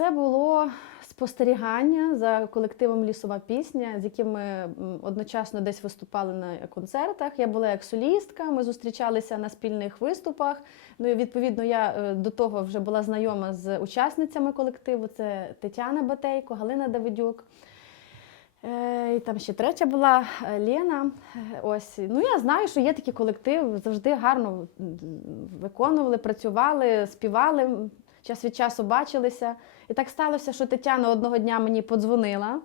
Це було спостерігання за колективом Лісова пісня, з яким ми одночасно десь виступали на концертах. Я була як солістка, ми зустрічалися на спільних виступах. Ну і відповідно я е, до того вже була знайома з учасницями колективу. Це Тетяна Батейко, Галина Давидюк. Е, І там ще третя була е, Лена. Е, Ось ну я знаю, що є такий колектив, завжди гарно виконували, працювали, співали. Час від часу бачилися. І так сталося, що Тетяна одного дня мені подзвонила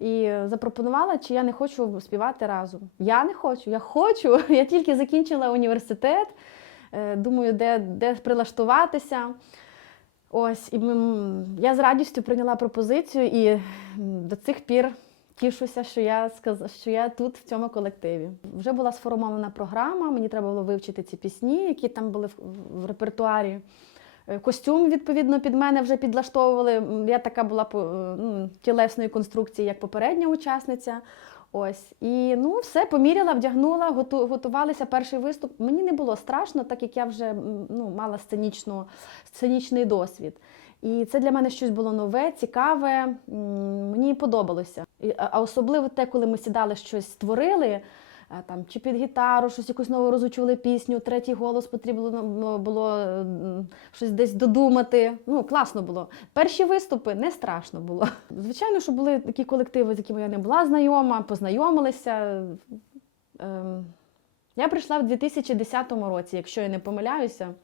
і запропонувала, чи я не хочу співати разом. Я не хочу, я хочу. Я тільки закінчила університет. е, Думаю, де, де прилаштуватися. Ось, і ми- я з радістю прийняла пропозицію і до цих пір тішуся, що я сказ... що я тут в цьому колективі. Вже була сформована програма, мені треба було вивчити ці пісні, які там були в, в репертуарі. Е, Костюм, відповідно, під мене вже підлаштовували. Я така була е, ну, тілесної конструкції, як попередня учасниця. Ось. І ну, все, поміряла, вдягнула, готу, готувалися перший виступ. Мені не було страшно, так як я вже ну, мала сценічну, сценічний досвід. І це для мене щось було нове, цікаве, мені подобалося. А особливо те, коли ми сідали щось створили, там, чи під гітару, щось якусь нову розучували пісню, третій голос потрібно було щось десь додумати. Ну, класно було. Перші виступи не страшно було. Звичайно, що були такі колективи, з якими я не була знайома, познайомилися. Ем, Я прийшла в 2010 році, якщо я не помиляюся.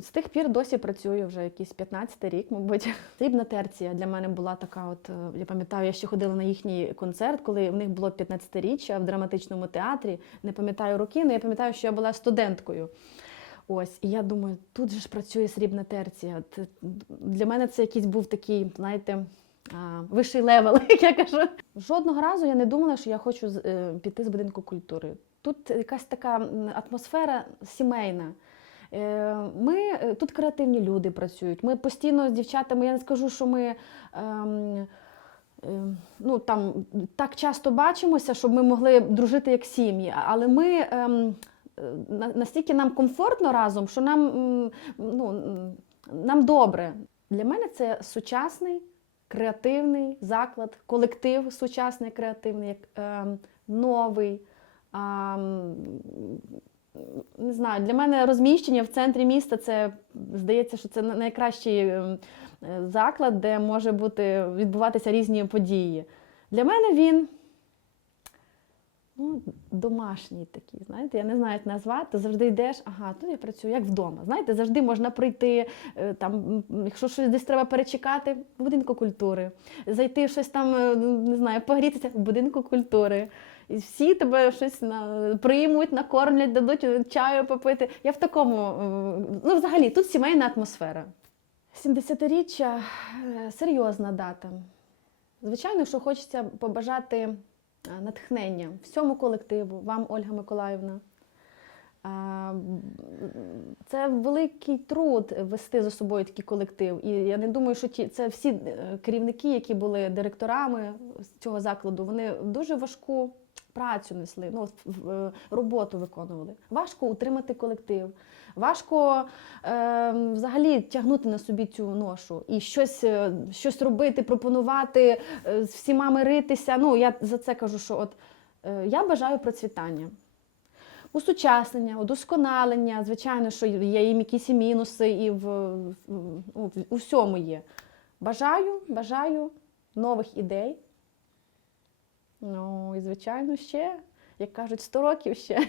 З тих пір досі працюю вже якийсь 15 рік, мабуть. Срібна терція для мене була така. От е, я пам'ятаю, я ще ходила на їхній концерт, коли в них було 15-річчя в драматичному театрі. Не пам'ятаю роки, але я пам'ятаю, що я була студенткою. Ось, і я думаю, тут же ж працює срібна терція. Для мене це якийсь був такий, знаєте, вищий левел, як я кажу. Жодного разу я не думала, що я хочу е, піти з будинку культури. Тут якась така атмосфера сімейна. Е, Ми е, тут креативні люди працюють. Ми постійно з дівчатами, я не скажу, що ми. ем, ем, Ну, там, так часто бачимося, щоб ми могли дружити як сім'ї, але ми ем, е, настільки нам комфортно разом, що нам, ну, нам добре. Для мене це сучасний, креативний заклад, колектив сучасний, креативний, ем, новий. ам, не знаю, для мене розміщення в центрі міста це здається, що це найкращий ем, е, заклад, де може бути відбуватися різні події. Для мене він ну, домашній такий. Знаєте, я не знаю, як назвати. Завжди йдеш, ага, тут я працюю як вдома. Знаєте, завжди можна прийти, е, там, якщо щось десь треба перечекати, в будинку культури, зайти щось там, е, не знаю, погрітися в будинку культури. І всі тебе щось на, приймуть, накормлять, дадуть чаю попити. Я в такому, е, ну взагалі, тут сімейна атмосфера. 70-річчя е, серйозна дата. Звичайно, що хочеться побажати е, натхнення всьому колективу, вам, Ольга Миколаївна. Це великий труд вести за собою такий колектив. І я не думаю, що ті, це всі е, керівники, які були директорами цього закладу, вони дуже важку працю несли, ну, в- роботу виконували. Важко утримати колектив, важко е, взагалі тягнути на собі цю ношу і щось, е, щось робити, пропонувати, е, з всіма миритися. Ну, я за це кажу, що от е, я бажаю процвітання. Усучаснення, удосконалення, звичайно, що є їм якісь і мінуси, і в, в, ну, в усьому є. Бажаю, бажаю нових ідей. Ну і звичайно, ще, як кажуть, 100 років ще.